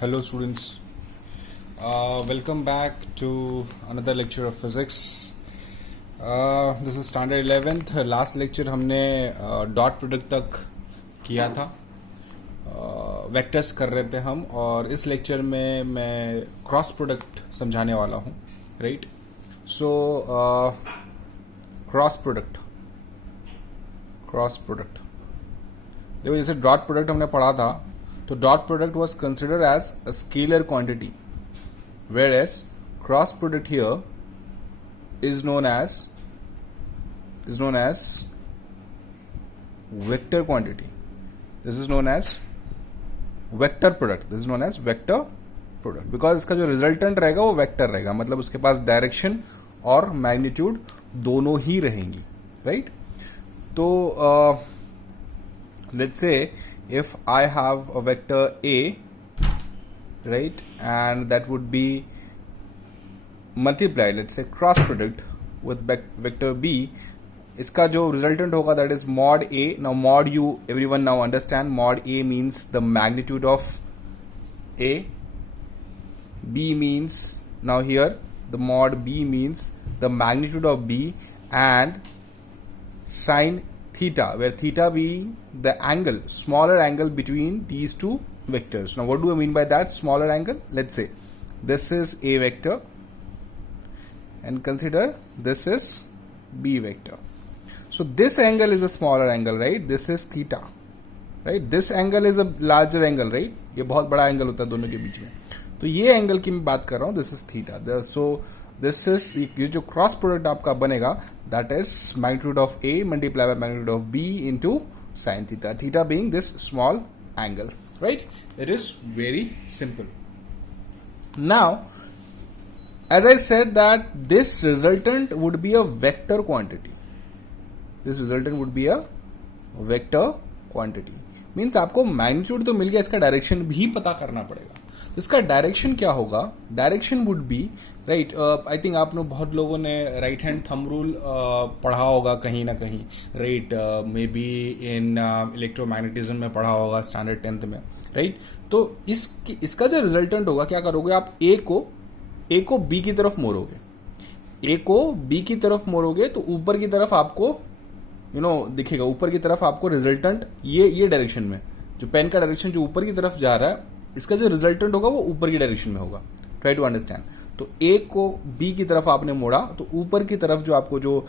Hello students, welcome back to another lecture of physics. This is standard 11th. Last lecture हमने dot product तक किया था, vectors कर रहे थे हम, और इस लेक्चर में मैं क्रॉस प्रोडक्ट समझाने वाला हूँ. राइट, सो क्रॉस प्रोडक्ट देखो, जैसे डॉट प्रोडक्ट हमने पढ़ा था, तो dot product was considered as a scalar quantity, whereas cross product here is known as vector quantity. This is known as vector product. Because इसका जो रिजल्टेंट रहेगा वो वेक्टर रहेगा, मतलब उसके पास डायरेक्शन और मैग्नीट्यूड दोनों ही रहेंगी. राइट, तो let's say if I have a vector A, right, and that would be multiplied, let's say cross product with vector B, इसका जो resultant होगा that is mod A. Now mod, you everyone now understand, mod A means the magnitude of A. B means, now here the mod B means the magnitude of B, and sine theta, where theta being the angle, smaller angle between these two vectors. Now what do I mean by that smaller angle? Let's say this is A vector and consider this is B vector. So this angle is a smaller angle, right? This is theta, right? This angle is a larger angle, right? ये बहुत बड़ा angle होता है दोनों के बीच में. तो ये एंगल की मैं बात कर रहा हूँ, this is theta. So this is, ये जो क्रॉस प्रोडक्ट आपका बनेगा, that is magnitude of A multiply by magnitude of B into sine theta, theta being this small angle. Right, it is very simple. Now as I said that this resultant would be a vector quantity. Means आपको magnitude तो मिल गया, इसका direction भी पता करना पड़ेगा. तो इसका डायरेक्शन क्या होगा? Direction would be, right, I think आप लोग बहुत लोगों ने राइट हैंड थंब रूल पढ़ा होगा कहीं ना कहीं, right, may be in electromagnetism में पढ़ा होगा स्टैंडर्ड 10th में. राइट, तो इसका जो रिजल्टेंट होगा, क्या करोगे आप? ए को बी की तरफ मोड़ोगे, तो ऊपर की तरफ आपको दिखेगा, ऊपर की तरफ आपको रिजल्टेंट ये डायरेक्शन में, जो पेन का डायरेक्शन जो ऊपर की तरफ जा रहा है, इसका जो रिजल्टेंट होगा वो ऊपर की डायरेक्शन में होगा. Try to understand. तो ए को बी की तरफ आपने मोड़ा, तो ऊपर की तरफ जो आपको जो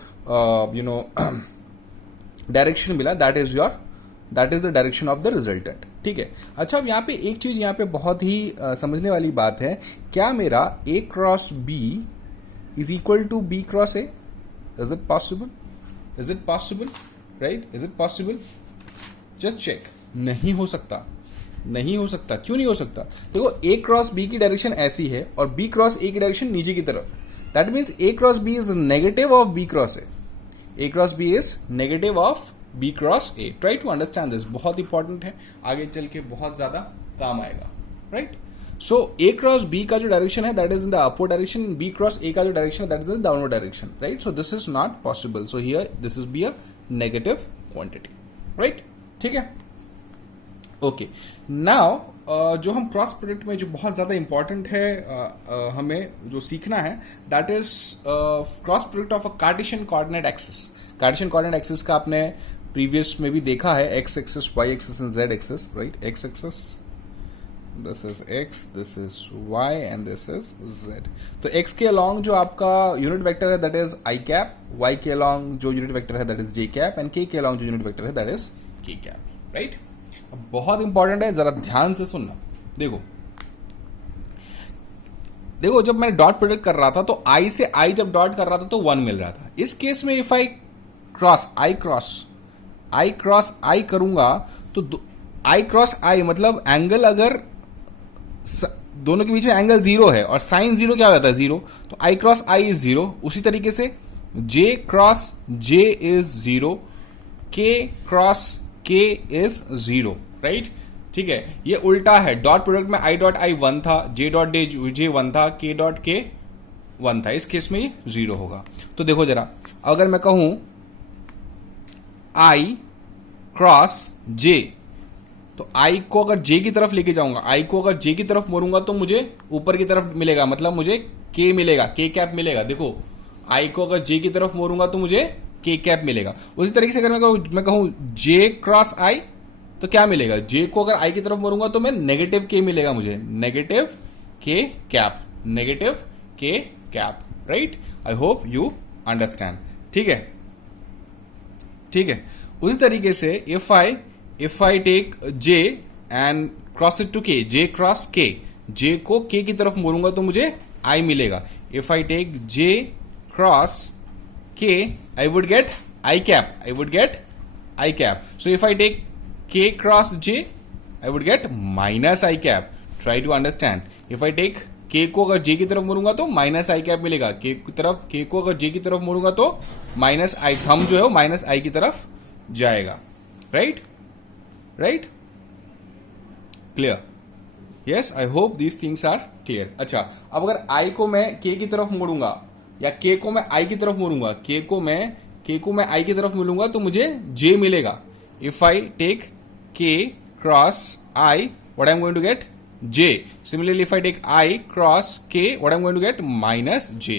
डायरेक्शन मिला, that is the direction of the resultant. ठीक है. अच्छा, अब यहाँ पे एक चीज यहाँ पे बहुत ही समझने वाली बात है. क्या मेरा A cross B is equal to B cross A? Is it possible? Right, is it possible? Just check. नहीं हो सकता. क्यों नहीं हो सकता? देखो, ए क्रॉस बी की डायरेक्शन ऐसी है और बी क्रॉस ए की डायरेक्शन नीचे की तरफ. That means A cross B is negative of B cross A. A cross B is negative of B cross A. Try to understand this, बहुत important है, आगे चल के बहुत ज्यादा काम आएगा. Right, so A cross B का जो डायरेक्शन है that is in the upward direction, B cross A का जो डायरेक्शन है that is in the downward direction. Right, so this is not possible. So here this is be a negative quantity. Right, ठीक है. Okay, now जो हम cross product में जो बहुत ज्यादा इंपॉर्टेंट है हमें जो सीखना है, that is cross product of a Cartesian coordinate axis. Cartesian coordinate axis का आपने प्रीवियस में भी देखा है, X axis, Y axis and Z axis. Right, X axis, this is X, this is Y and this is Z. तो X के along जो आपका यूनिट वेक्टर है that is I cap, Y के अलॉन्ग जो यूनिट वेक्टर है that is J cap, and K along जो unit vector है दैट इज के कैप. राइट, बहुत इंपॉर्टेंट है, जरा ध्यान से सुनना. देखो, जब मैं डॉट प्रोडक्ट कर रहा था तो आई से आई जब डॉट कर रहा था तो 1 मिल रहा था. इस केस में इफ आई क्रॉस आई करूंगा तो आई क्रॉस आई मतलब एंगल, अगर दोनों के बीच में एंगल 0 है और साइन 0 क्या होता है? 0. तो आई क्रॉस आई इज 0. उसी तरीके से जे क्रॉस जे इज 0, के क्रॉस के इज 0. राइट, ठीक है. ये उल्टा है. डॉट प्रोडक्ट में आई डॉट आई 1 था, जे डॉट जे 1 था, के डॉट के 1 था. इस केस में ये 0 होगा. तो देखो जरा, अगर मैं कहूं आई क्रॉस जे, तो आई को अगर जे की तरफ लेके जाऊंगा, आई को अगर जे की तरफ मोड़ूंगा तो मुझे ऊपर की तरफ मिलेगा, मतलब मुझे के मिलेगा, के कैप मिलेगा। देखो आई को अगर जे की तरफ मोड़ूंगा तो मुझे के कैप मिलेगा। उसी तरीके से अगर मैं कहूं जे क्रॉस आई तो क्या मिलेगा, जे को अगर आई की तरफ मोड़ूंगा तो मैं नेगेटिव के मिलेगा, मुझे negative K cap, negative K cap, right. I hope you understand. ठीक है, ठीक है। उसी तरीके से if I take J and cross it to K, J cross के, जे को के की तरफ मोड़ूंगा तो मुझे आई मिलेगा। If I take J cross K, I would get I cap, I would get I cap. So if I take K cross J, I would get minus I cap. Try to understand. If I take K को अगर जे की तरफ मोड़ूंगा तो minus I cap मिलेगा, के की तरफ, के को अगर जे की तरफ मोड़ूंगा तो माइनस आई, थंब जो है वो माइनस आई की तरफ जाएगा, right, right, clear. Yes, I hope these things are clear. अच्छा, अब अगर आई को मैं के की तरफ मोड़ूंगा या के को मैं आई की तरफ मोड़ूंगा, के को मैं आई की तरफ मोड़ूंगा तो मुझे जे मिलेगा। If I take K cross I, what I am going to get, j. Similarly, if I take I cross k, what I'm going to get, minus j.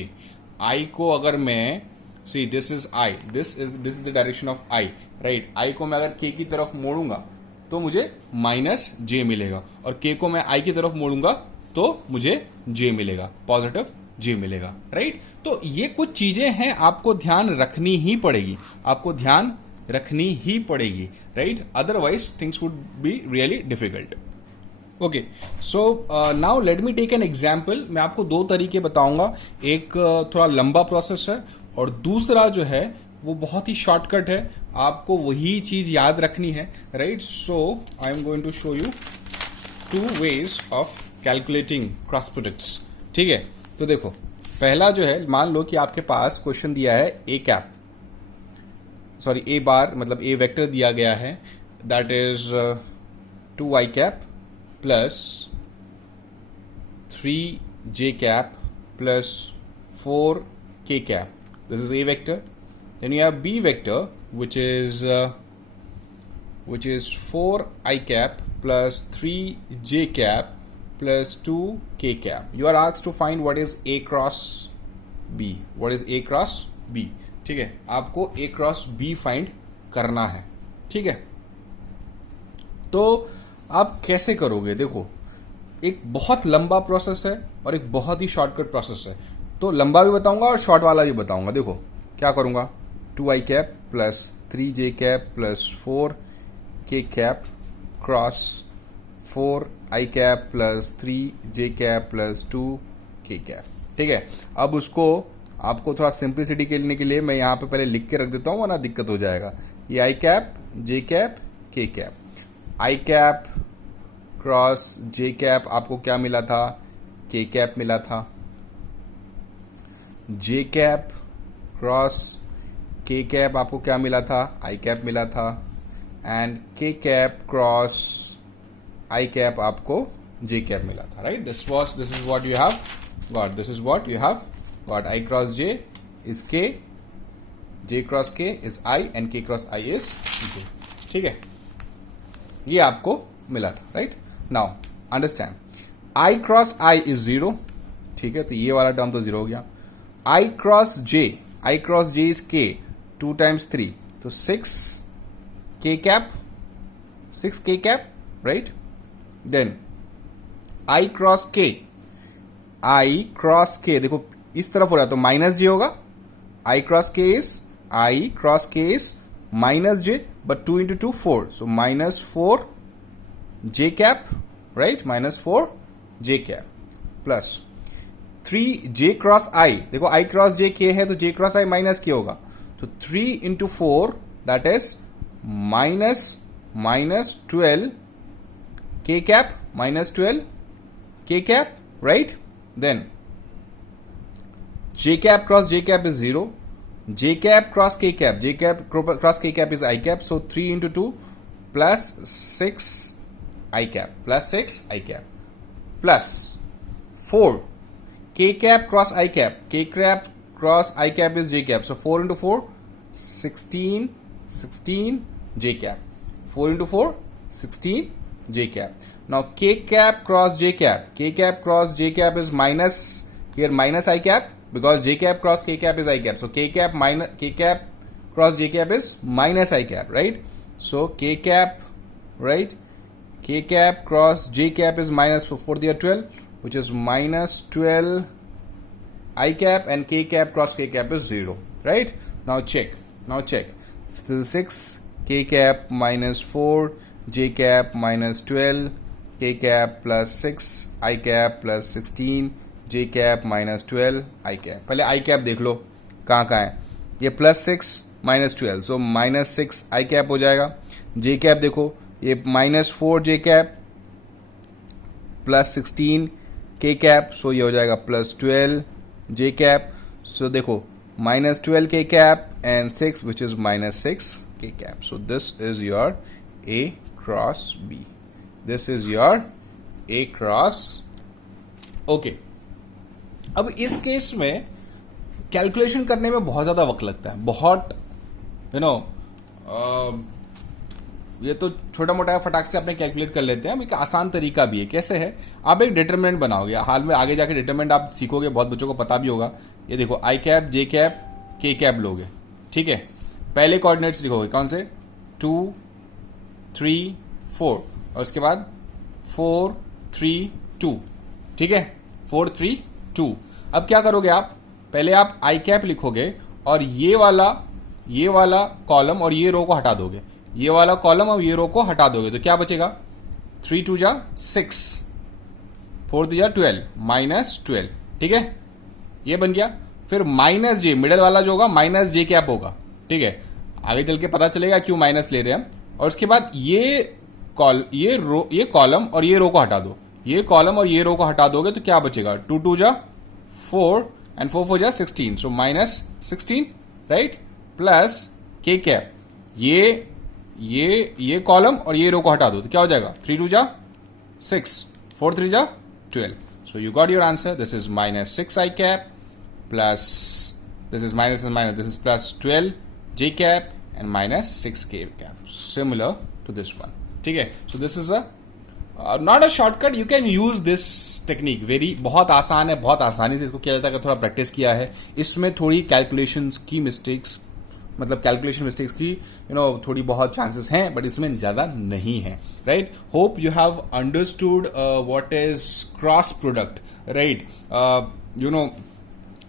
I को अगर मैं, see this is I, this is the direction of I, right? I को मैं अगर k की तरफ मोड़ूंगा तो मुझे माइनस j मिलेगा, और k को मैं I की तरफ मोड़ूंगा तो मुझे j मिलेगा, पॉजिटिव j मिलेगा, राइट। तो ये कुछ चीजें हैं, आपको ध्यान रखनी ही पड़ेगी, आपको ध्यान रखनी ही पड़ेगी, right, otherwise things would be really difficult. Okay, so now let me take an example. मैं आपको दो तरीके बताऊंगा, एक थोड़ा लंबा प्रोसेस है और दूसरा जो है वो बहुत ही शॉर्टकट है, आपको वही चीज याद रखनी है, right. So I am going to show you two ways of calculating cross products. ठीक है, तो देखो पहला जो है, मान लो कि आपके पास क्वेश्चन दिया है ए कैप, सॉरी ए बार, मतलब ए वेक्टर दिया गया है, that is 2i cap plus 3j cap plus 4k cap. This is A vector. Then you have B vector, which is 4i cap plus 3j cap plus 2k cap. You are asked to find what is A cross B. What is A cross B? ठीक है, आपको A cross B find करना है। ठीक है, तो आप कैसे करोगे, देखो एक बहुत लंबा प्रोसेस है और एक बहुत ही शॉर्टकट प्रोसेस है, तो लंबा भी बताऊंगा और शॉर्ट वाला भी बताऊंगा। देखो क्या करूंगा, 2i cap plus 3j cap plus 4k cap cross 4i cap plus 3j cap plus 2k cap. ठीक है, अब उसको आपको थोड़ा सिंप्लिसिटी करने के लिए मैं यहाँ पे पहले लिख के रख देता हूँ, वरना दिक्कत हो जाएगा। ये i cap, j cap, k cap, i cap cross j cap आपको क्या मिला था, k कैप मिला था। j cap cross k cap आपको क्या मिला था, i कैप मिला था। And k cap cross i cap आपको j कैप मिला था, right. This is what you have got, this is what you have got. i cross j is k, j cross k is i and k cross i is j। ठीक है, ये आपको मिला था, right. Now understand, i cross i is 0। ठीक है, तो ये वाला टर्म तो 0 हो गया। i cross j is k, 2 times 3, तो 6k cap, 6k cap, right. Then i cross k, देखो इस तरफ हो रहा है तो माइनस j होगा। i cross k is minus j, but 2 into 2 4, so minus 4 j cap, right, minus 4 j cap plus 3 j cross i, देखो i cross j k है तो j cross i minus k होगा, तो 3 into 4 that is minus 12 k cap, minus 12 k cap, right. Then j cap cross j cap is 0, j cap cross k cap, j cap cross k cap is I cap, so 3 into 2 plus 6 I cap, plus 6 I cap plus 4 k cap cross I cap, k cap cross I cap is j cap, so 4 into 4 16 j cap, 4 into 4 16 j cap. Now k cap cross j cap. K cap cross j cap is minus, here minus I cap, because j cap cross k cap is I cap. So k cap cross j cap is minus I cap, right? So k cap, right? K cap cross j cap is minus 4 दिया 12, which is minus 12 I cap, and k cap cross k cap is 0, right? Now check. So this is 6 k cap minus 4 j cap minus 12 k cap plus 6 I cap plus 16 j cap minus 12 I cap. पहले I cap देख लो कहाँ है, ये plus 6 minus 12, so minus 6 I cap हो जाएगा. j cap देखो, ये minus 4 j cap plus 16 k cap, सो ये हो जाएगा प्लस 12 j cap. सो देखो minus 12 k cap and 6, which is minus 6 k cap. So this is your A cross B. This is your A cross. Okay. अब इस case में calculation करने में बहुत ज्यादा वक्त लगता है, बहुत ये तो छोटा मोटा फटाक से आपने कैलकुलेट कर लेते हैं. अब एक आसान तरीका भी है. कैसे है, आप एक डिटरमिनेंट बनाओगे. हाल में आगे जाके डिटरमिनेंट आप सीखोगे, बहुत बच्चों को पता भी होगा. ये देखो आई कैप, जे कैप, के कैप लोगे, ठीक है. पहले कोऑर्डिनेट्स लिखोगे कौन से, 2 3 4, और उसके बाद 4 3 2, ठीक है. 4 3 2. अब क्या करोगे आप, पहले आप आई कैप लिखोगे और ये वाला कॉलम और ये रो को हटा दोगे. ये वाला कॉलम और ये रो को हटा दोगे तो क्या बचेगा, 3 2 जा 6, 4 3 जा 12, माइनस 12, ठीक है. ये बन गया. फिर माइनस जे, मिडल वाला जो होगा माइनस जे कैप होगा, ठीक है. आगे चल के पता चलेगा क्यों माइनस ले रहे हैं हम. और उसके बाद ये कॉलम और ये रो को हटा दो. ये कॉलम और ये रो को हटा दोगे तो क्या बचेगा, 2 2 जा 4 एंड 4 4 जा 16, सो माइनस 16, राइट. प्लस के कैप, ये कॉलम और ये रो को हटा दो तो क्या हो जाएगा, 3 2 जा 6, 4 3 जा 12. So you got your answer. This is minus 6 I cap plus, this is minus and minus, this is plus 12 j cap and minus 6 k cap. Similar to this one. ठीक है. So this is not a shortcut. You can use this technique. बहुत आसान है, बहुत आसानी से इसको किया जाता है अगर थोड़ा प्रैक्टिस किया है. इसमें थोड़ी कैलकुलेशंस की मिस्टेक्स, मतलब कैलकुलेशन मिस्टेक्स की थोड़ी बहुत चांसेस हैं, बट इसमें ज्यादा नहीं है, right. Hope you have understood what is cross product, right.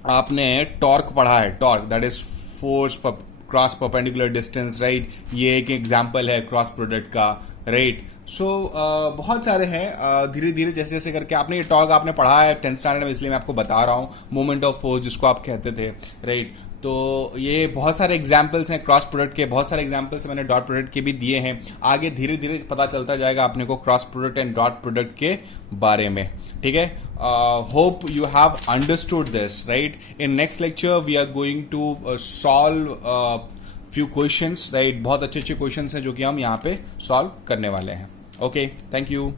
आपने टॉर्क पढ़ा है, torque that is force cross perpendicular distance, right. ये एक एग्जांपल है क्रॉस प्रोडक्ट का, राइट. सो बहुत सारे हैं. धीरे धीरे जैसे जैसे करके आपने ये टॉर्क आपने पढ़ा है 10th स्टैंडर्ड में, इसलिए मैं आपको बता रहा हूँ. मोमेंट ऑफ फोर्स जिसको आप कहते थे, राइट. तो ये बहुत सारे एग्जाम्पल्स हैं क्रॉस प्रोडक्ट के, बहुत सारे एग्जाम्पल्स मैंने डॉट प्रोडक्ट के भी दिए हैं. आगे धीरे धीरे पता चलता जाएगा अपने को cross product and dot product के बारे में, ठीक है. Hope you have understood this, right. In next lecture we are going to solve few questions, right. बहुत अच्छे क्वेश्चंस हैं जो कि हम यहाँ पे सॉल्व करने वाले हैं. Okay, thank you.